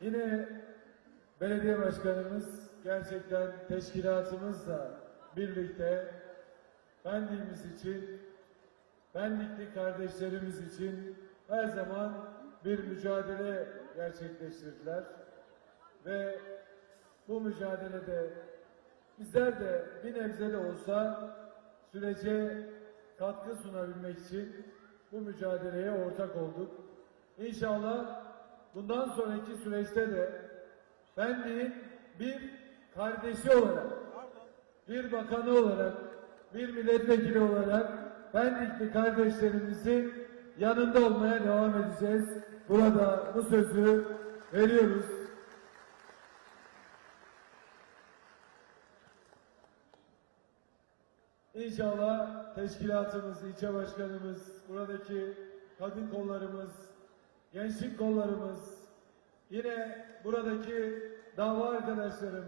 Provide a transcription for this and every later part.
Yine belediye başkanımız gerçekten teşkilatımızla birlikte Pendik'imiz için, Pendikli kardeşlerimiz için her zaman bir mücadele gerçekleştirdiler. Ve bu mücadelede bizler de bir nebze de olsa sürece katkı sunabilmek için bu mücadeleye ortak olduk. İnşallah bundan sonraki süreçte de Pendik'in bir kardeşi olarak, bir bakanı olarak, bir milletvekili olarak Pendikli kardeşlerimizin yanında olmaya devam edeceğiz. Burada bu sözü veriyoruz. İnşallah teşkilatımız, ilçe başkanımız, buradaki kadın kollarımız, gençlik kollarımız, yine buradaki dava arkadaşlarım,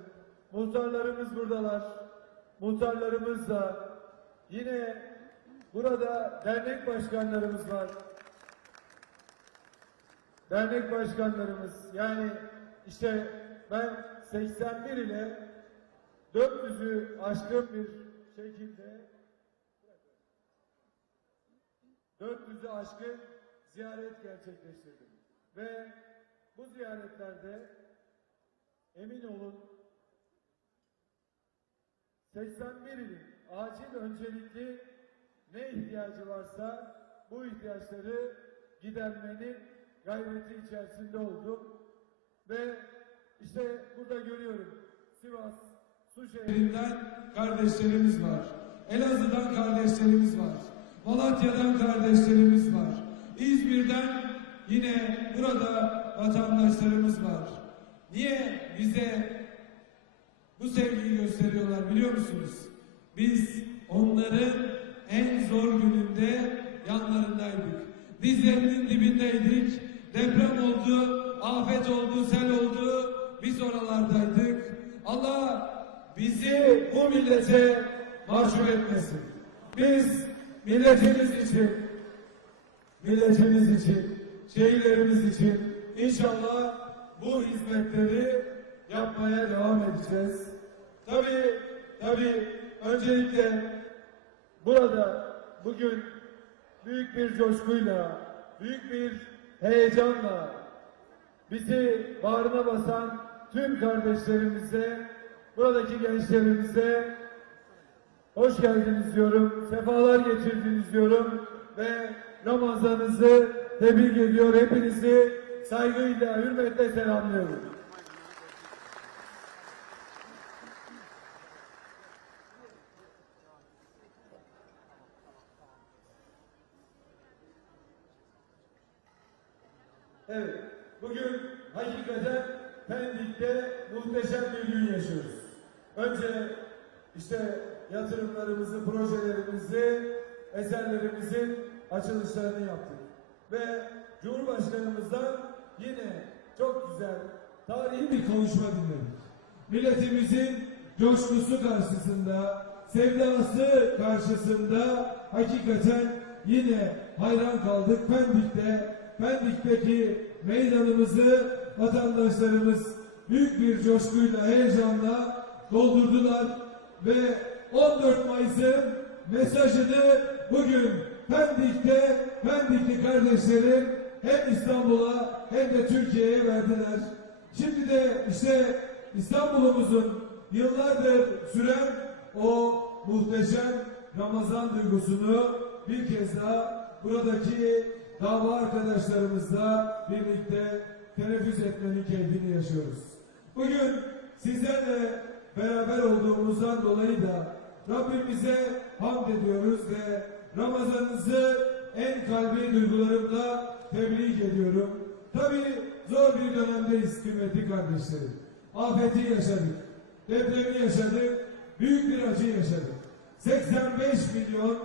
muhtarlarımız buradalar. Muhtarlarımız da yine burada dernek başkanlarımız var. Dernek başkanlarımız yani işte ben 81 ile 400'ü aşkın bir şekilde 400'ü aşkın ziyaret gerçekleştirdim. Ve bu ziyaretlerde emin olun 81 ilin acil öncelikli ne ihtiyacı varsa bu ihtiyaçları gidermenin gayreti içerisinde oldum. Ve işte burada görüyorum Sivas, Suşehir, Şehrinden kardeşlerimiz var. Elazığ'dan kardeşlerimiz var. Malatya'dan kardeşlerimiz var. İzmir'den yine burada vatandaşlarımız var. Niye bize bu sevgiyi gösteriyorlar biliyor musunuz? Biz onların en zor gününde yanlarındaydık. Dizlerinin dibindeydik. Deprem oldu, afet oldu, sel oldu. Biz oralardaydık. Allah bizi bu millete mahcup etmesin. Biz milletimiz için, milletimiz için, şehirlerimiz için inşallah bu hizmetleri yapmaya devam edeceğiz. Tabii, tabii öncelikle burada bugün büyük bir coşkuyla, büyük bir heyecanla bizi bağrına basan tüm kardeşlerimize, buradaki gençlerimize hoş geldiniz diyorum, sefalar getirdiniz diyorum ve Ramazanınızı tebrik ediyor. Hepinizi saygıyla, hürmetle selamlıyorum. Evet, bugün hakikaten Pendik'te muhteşem bir gün yaşıyoruz. Önce işte yatırımlarımızı, projelerimizi, eserlerimizin açılışlarını yaptık. Ve Cumhurbaşkanımızdan yine çok güzel, tarihi bir konuşma dinledik. Milletimizin coşkusu karşısında, sevdası karşısında hakikaten yine hayran kaldık. Pendik'te, Pendik'teki meydanımızı vatandaşlarımız büyük bir coşkuyla, heyecanla doldurdular ve 14 Mayıs'ın mesajını bugün Pendik'te Pendikli kardeşlerim hem İstanbul'a hem de Türkiye'ye verdiler. Şimdi de işte İstanbul'umuzun yıllardır süren o muhteşem Ramazan duygusunu bir kez daha buradaki dava arkadaşlarımızla birlikte teneffüs etmenin keyfini yaşıyoruz. Bugün sizlerle beraber olduğumuzdan dolayı da Rabbimize hamd ediyoruz ve Ramazanınızı en kalbi duygularımla tebrik ediyorum. Tabii zor bir dönemdeyiz kıymetli kardeşlerim. Afeti yaşadık, depremi yaşadık, büyük bir acı yaşadık. 85 milyon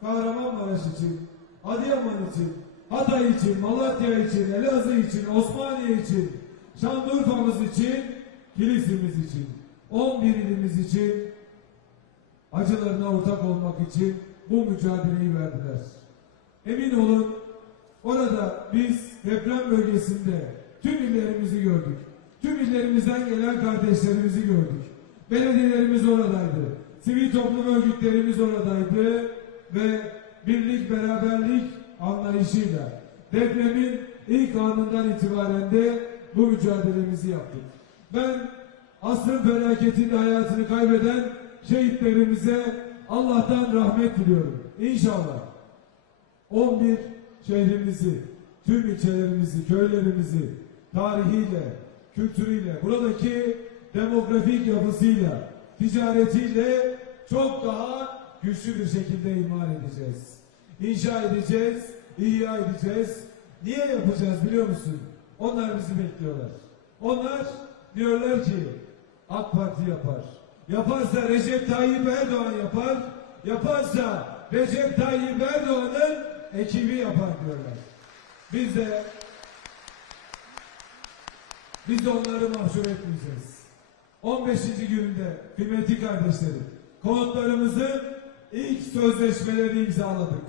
Kahramanmaraş için, Adıyaman için, Hatay için, Malatya için, Elazığ için, Osmaniye için, Şanlıurfa'mız için, Kilisimiz için, 11 ilimiz için acılarına ortak olmak için bu mücadeleyi verdiler. Emin olun orada biz deprem bölgesinde tüm illerimizi gördük. Tüm illerimizden gelen kardeşlerimizi gördük. Belediyelerimiz oradaydı. Sivil toplum örgütlerimiz oradaydı ve birlik beraberlik anlayışıyla depremin ilk anından itibaren de bu mücadelemizi yaptık. Ben asrın felaketinde hayatını kaybeden şehitlerimize Allah'tan rahmet diliyorum. İnşallah 11 şehrimizi, tüm ilçelerimizi, köylerimizi tarihiyle, kültürüyle, buradaki demografik yapısıyla, ticaretiyle çok daha güçlü bir şekilde iman edeceğiz. İnşa edeceğiz, ihya edeceğiz. Niye yapacağız biliyor musun? Onlar bizi bekliyorlar. Onlar diyorlar ki AK Parti yapar. Yaparsa Recep Tayyip Erdoğan yapar. Yaparsa Recep Tayyip Erdoğan'ın ekibi yapar diyorlar. Biz de biz de onları mahcup etmeyeceğiz. 15. gününde kıymetli kardeşlerim konutlarımızın ilk sözleşmelerini imzaladık.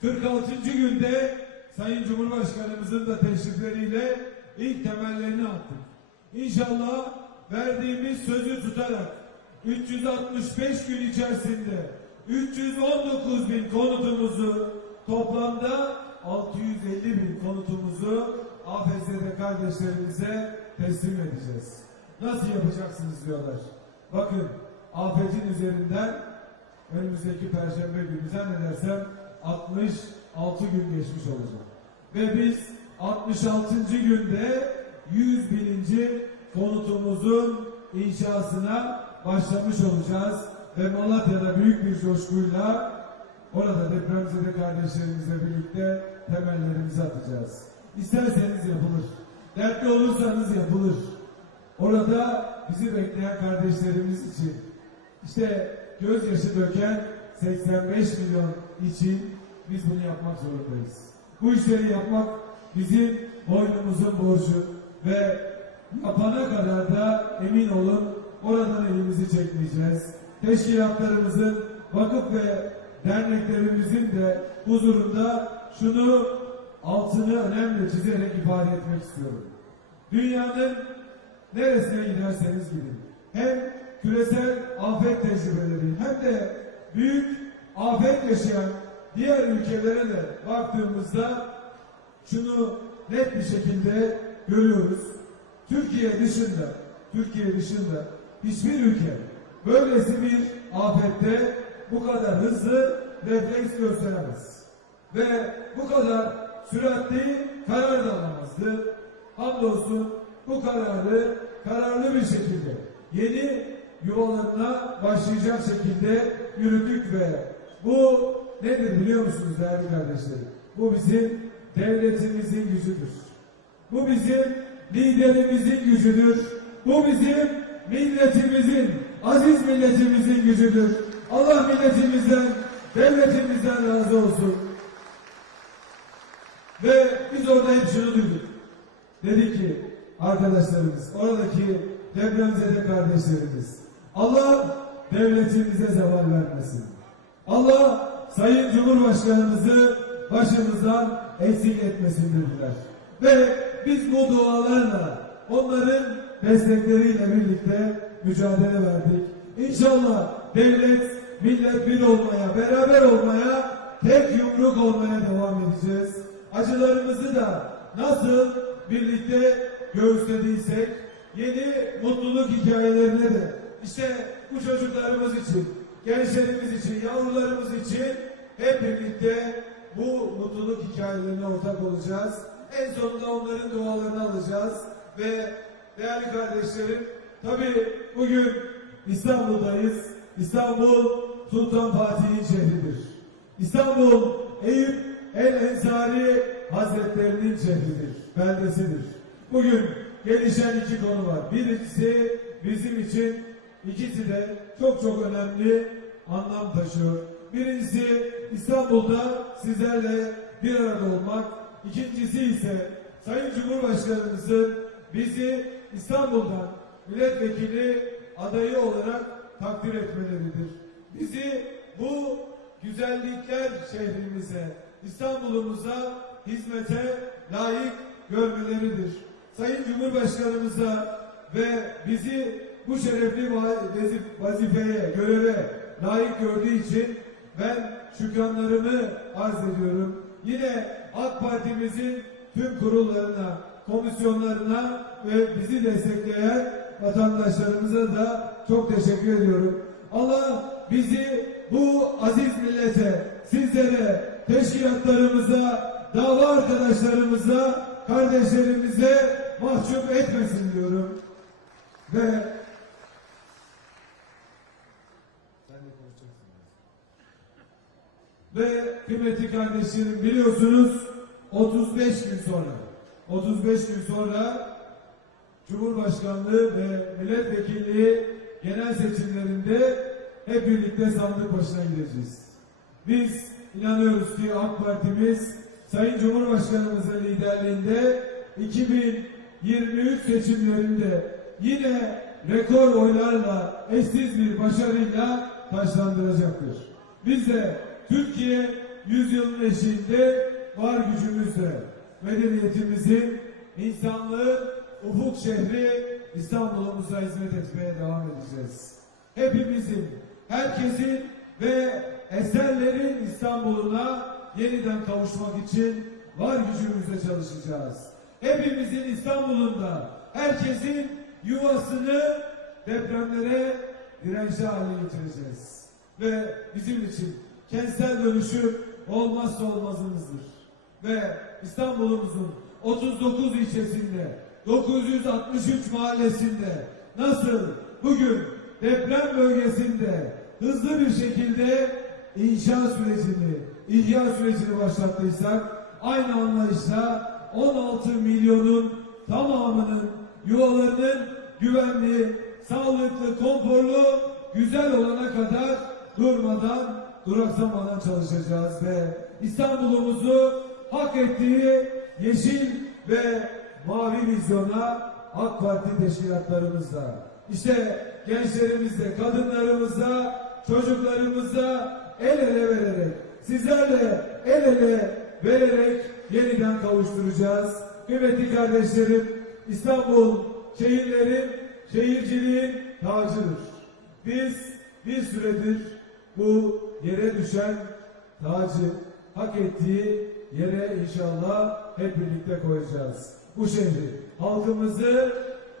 46. günde Sayın Cumhurbaşkanımızın da teşrifleriyle ilk temellerini attık. İnşallah verdiğimiz sözü tutarak 365 gün içerisinde 319 bin konutumuzu toplamda 650 bin konutumuzu AFS'de kardeşlerimize teslim edeceğiz. Nasıl yapacaksınız diyorlar. Bakın afetin üzerinden önümüzdeki perşembe günü zannedersem 66 gün geçmiş olacak. Ve biz 66. günde 100 bininci konutumuzun inşasına başlamış olacağız. Ve Malatya'da büyük bir coşkuyla orada depremzede kardeşlerimizle birlikte temellerimizi atacağız. İsterseniz yapılır. Dertli olursanız yapılır. Orada bizi bekleyen kardeşlerimiz için işte gözyaşı döken 85 milyon için biz bunu yapmak zorundayız. Bu işleri yapmak bizim boynumuzun borcu ve yapana kadar da emin olun oradan elimizi çekmeyeceğiz. Teşkilatlarımızın, vakıf ve derneklerimizin de huzurunda şunu altını önemli çizerek ifade etmek istiyorum. Dünyanın neresine giderseniz gidin. Hem küresel afet tecrübeleri hem de büyük afet yaşayan diğer ülkelere de baktığımızda şunu net bir şekilde görüyoruz. Türkiye dışında, Türkiye dışında hiçbir ülke böylesi bir afette bu kadar hızlı refleks gösteremez. Ve bu kadar süratli karar da alamazdı. Hamdolsun bu kararı kararlı bir şekilde yeni yuvalarına başlayacak şekilde yürüdük ve bu nedir biliyor musunuz değerli kardeşlerim? Bu bizim devletimizin gücüdür. Bu bizim liderimizin gücüdür. Bu bizim milletimizin, aziz milletimizin gücüdür. Allah milletimizden, devletimizden razı olsun. Ve biz orada hep şunu duyduk. Dedi ki arkadaşlarımız, oradaki depremzede kardeşlerimiz, Allah devletimize zeval vermesin. Allah Sayın Cumhurbaşkanımızı başımızdan eksik etmesin dediler. Ve biz bu dualarla onların destekleriyle birlikte mücadele verdik. İnşallah devlet, millet bir olmaya, beraber olmaya, tek yumruk olmaya devam edeceğiz. Acılarımızı da nasıl birlikte göğüslediysek yeni mutluluk hikayelerine de işte bu çocuklarımız için, gençlerimiz için, yavrularımız için hep birlikte bu mutluluk hikayelerine ortak olacağız. En sonunda onların dualarını alacağız ve değerli kardeşlerim tabii bugün İstanbul'dayız. İstanbul Sultan Fatih'in şehridir. İstanbul Eyüp El Ensari Hazretlerinin şehridir, beldesidir. Bugün gelişen iki konu var. Birincisi bizim için ikisi de çok çok önemli anlam taşıyor. Birincisi İstanbul'da sizlerle bir arada olmak. İkincisi ise Sayın Cumhurbaşkanımızın bizi İstanbul'dan milletvekili adayı olarak takdir etmeleridir. Bizi bu güzellikler şehrimize, İstanbul'umuza hizmete layık görmeleridir. Sayın Cumhurbaşkanımıza ve bizi bu şerefli va- vazif- vazifeye, göreve layık gördüğü için ben şükranlarımı arz ediyorum. Yine AK Partimizin tüm kurullarına, komisyonlarına ve bizi destekleyen vatandaşlarımıza da çok teşekkür ediyorum. Allah bizi bu aziz millete, sizlere, teşkilatlarımıza, dava arkadaşlarımıza, kardeşlerimize mahcup etmesin diyorum. Ve. Ve kıymetli kardeşlerim biliyorsunuz 35 gün sonra 35 gün sonra Cumhurbaşkanlığı ve milletvekilliği genel seçimlerinde hep birlikte sandık başına gideceğiz. Biz inanıyoruz ki AK Partimiz Sayın Cumhurbaşkanımızın liderliğinde 2023 seçimlerinde yine rekor oylarla eşsiz bir başarıyla taşlandıracaktır. Biz de Türkiye yüzyılın eşiğinde var gücümüzle medeniyetimizin, insanlığın ufuk şehri İstanbul'umuza hizmet etmeye devam edeceğiz. Hepimizin, herkesin ve eserlerin İstanbul'una yeniden kavuşmak için var gücümüzle çalışacağız. Hepimizin İstanbul'unda herkesin yuvasını depremlere dirençli hale getireceğiz. Ve bizim için kentsel dönüşüm olmazsa olmazımızdır. Ve İstanbul'umuzun 39 ilçesinde 963 mahallesinde nasıl bugün deprem bölgesinde hızlı bir şekilde inşa sürecini, ihya sürecini başlattıysak aynı anlayışla 16 milyonun tamamının yuvalarının güvenli, sağlıklı, konforlu, güzel olana kadar durmadan, duraksamadan çalışacağız ve İstanbul'umuzu hak ettiği yeşil ve mavi vizyona AK Parti teşkilatlarımızla, işte gençlerimizle, kadınlarımızla, çocuklarımızla el ele vererek, sizlerle el ele vererek yeniden kavuşturacağız. Kıymetli kardeşlerim, İstanbul şehirlerin, şehirciliğin tacıdır. Biz bir süredir bu yere düşen tacı hak ettiği yere inşallah hep birlikte koyacağız. Bu şehri, halkımızı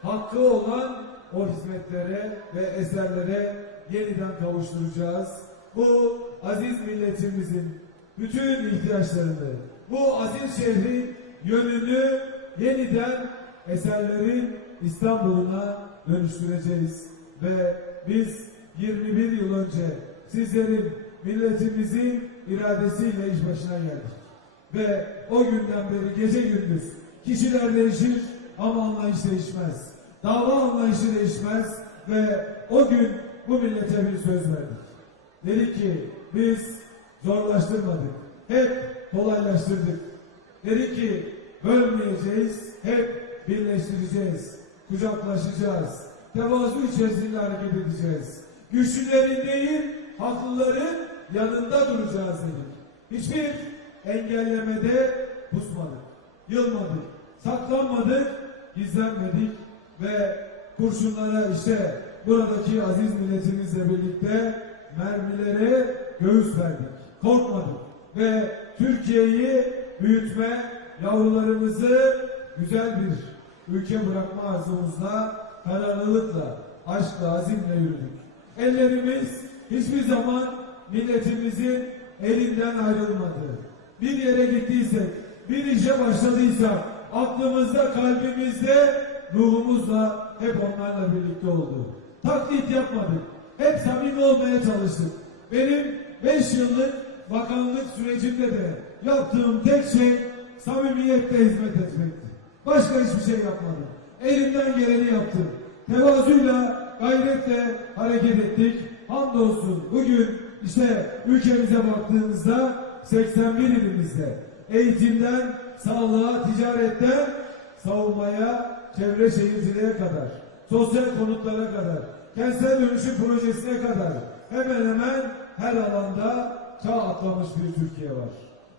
hakkı olan o hizmetlere ve eserlere yeniden kavuşturacağız. Bu aziz milletimizin bütün ihtiyaçlarını, bu aziz şehrin yönünü yeniden eserlerin İstanbul'una dönüştüreceğiz. Ve biz 21 yıl önce sizlerin milletimizin iradesiyle iş başına geldik. Ve o günden beri gece gündüz kişiler değişir ama anlayış değişmez. Dava anlayışı değişmez ve o gün bu millete bir söz verdik. Dedik ki biz zorlaştırmadık. Hep kolaylaştırdık. Dedik ki bölmeyeceğiz, hep birleştireceğiz. Kucaklaşacağız. Tevazu içerisinde hareket edeceğiz. Güçlülerin değil, haklıların yanında duracağız dedik. Hiçbir engellemede pusmadık, yılmadık, saklanmadık, gizlenmedik ve kurşunlara işte buradaki aziz milletimizle birlikte mermilere göğüs verdik. Korkmadık ve Türkiye'yi büyütme, yavrularımızı güzel bir ülke bırakma arzumuzla, kararlılıkla, aşkla, azimle yürüdük. Ellerimiz hiçbir zaman milletimizin elinden ayrılmadı. Bir yere gittiysek, bir işe başladıysak, aklımızda, kalbimizde, ruhumuzla hep onlarla birlikte oldu. Taklit yapmadık. Hep samimi olmaya çalıştık. Benim 5 yıllık bakanlık sürecimde de yaptığım tek şey samimiyetle hizmet etmekti. Başka hiçbir şey yapmadım. Elimden geleni yaptım. Tevazuyla, gayretle hareket ettik. Hamdolsun bugün işte ülkemize baktığımızda 81 ilimizde eğitimden, sağlığa, ticaretten savunmaya, çevre şehirciliğe kadar, sosyal konutlara kadar, kentsel dönüşüm projesine kadar hemen hemen her alanda çağ atlamış bir Türkiye var.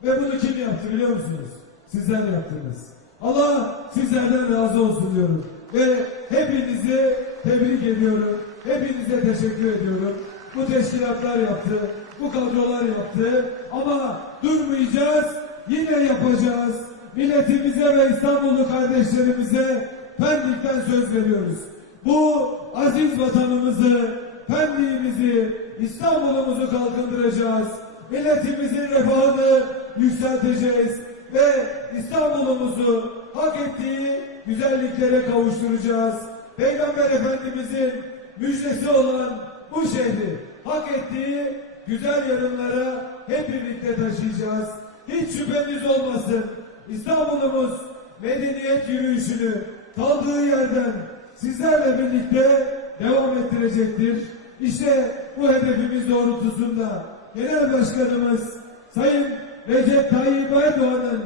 Ve bunu kim yaptı biliyor musunuz? Sizler yaptınız. Allah sizlerden razı olsun diyorum. ve hepinizi tebrik ediyorum. Hepinize teşekkür ediyorum. Bu teşkilatlar yaptı, bu kadrolar yaptı ama durmayacağız, yine yapacağız. Milletimize ve İstanbullu kardeşlerimize Pendik'ten söz veriyoruz. Bu aziz vatanımızı, Pendik'imizi, İstanbul'umuzu kalkındıracağız. Milletimizin refahını yükselteceğiz ve İstanbul'umuzu hak ettiği güzelliklere kavuşturacağız. Peygamber Efendimizin müjdesi olan bu şehri hak ettiği güzel yarınlara hep birlikte taşıyacağız. Hiç şüpheniz olmasın. İstanbul'umuz medeniyet yürüyüşünü kaldığı yerden sizlerle birlikte devam ettirecektir. İşte bu hedefimiz doğrultusunda Genel Başkanımız Sayın Recep Tayyip Erdoğan'ın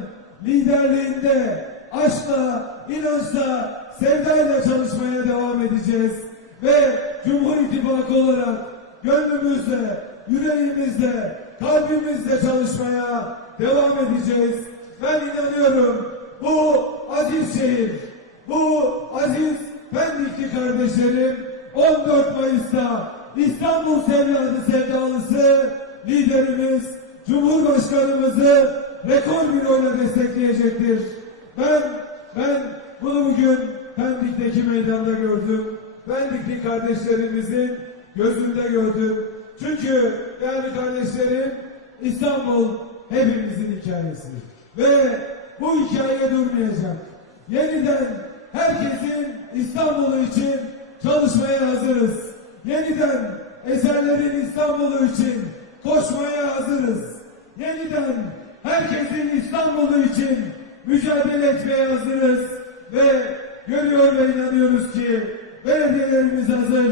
liderliğinde aşkla, inançla, sevdayla çalışmaya devam edeceğiz. Ve Cumhur İttifakı olarak gönlümüzle, yüreğimizle, kalbimizle çalışmaya devam edeceğiz. Ben inanıyorum bu aziz şehir, bu aziz Pendikli kardeşlerim 14 Mayıs'ta İstanbul sevdalı sevdalısı liderimiz Cumhurbaşkanımızı rekor bir oyla destekleyecektir. Ben ben bunu bugün Pendik'teki meydanda gördüm. Pendikli kardeşlerimizin gözünde gördüm. Çünkü değerli kardeşlerim İstanbul hepimizin hikayesi. Ve bu hikaye durmayacak. Yeniden herkesin İstanbul'u için çalışmaya hazırız. Yeniden eserlerin İstanbul'u için koşmaya hazırız. Yeniden herkesin İstanbul'u için mücadele etmeye hazırız. Ve görüyor ve inanıyoruz ki belediyelerimiz hazır,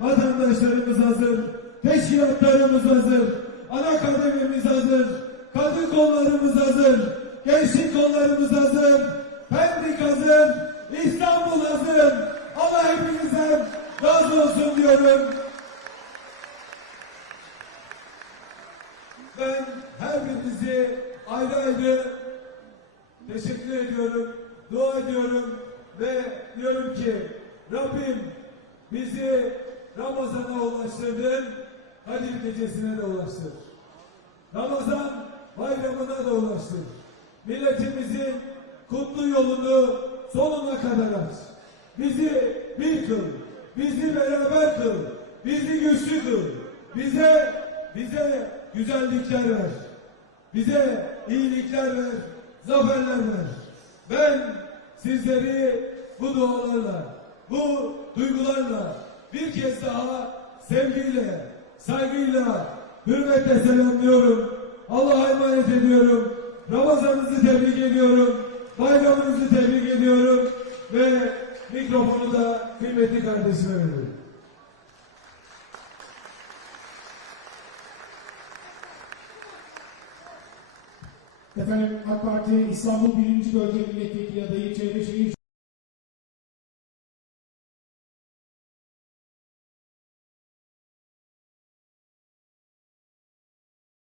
vatandaşlarımız hazır, teşkilatlarımız hazır, ana kademimiz hazır, kadın kollarımız hazır, gençlik kollarımız hazır, Pendik hazır, İstanbul hazır. Allah hepinizden razı olsun diyorum. Ben her birinizi ayrı ayrı teşekkür ediyorum, dua ediyorum ve diyorum ki Rabbim bizi Ramazan'a ulaştırdın, Kadir gecesine de ulaştır. Ramazan bayramına da ulaştır. Milletimizin kutlu yolunu sonuna kadar aç. Bizi bir kıl, bizi beraber kıl, bizi güçlü kıl. Bize, bize güzellikler ver. Bize iyilikler ver, zaferler ver. Ben sizleri bu dualarla, bu duygularla bir kez daha sevgiyle, saygıyla, hürmetle selamlıyorum. Allah'a emanet ediyorum. Ramazanınızı tebrik ediyorum. Bayramınızı tebrik ediyorum. Ve mikrofonu da kıymetli kardeşime veriyorum. Efendim AK Parti İstanbul 1. Bölge Milletvekili adayı Çevre Şehir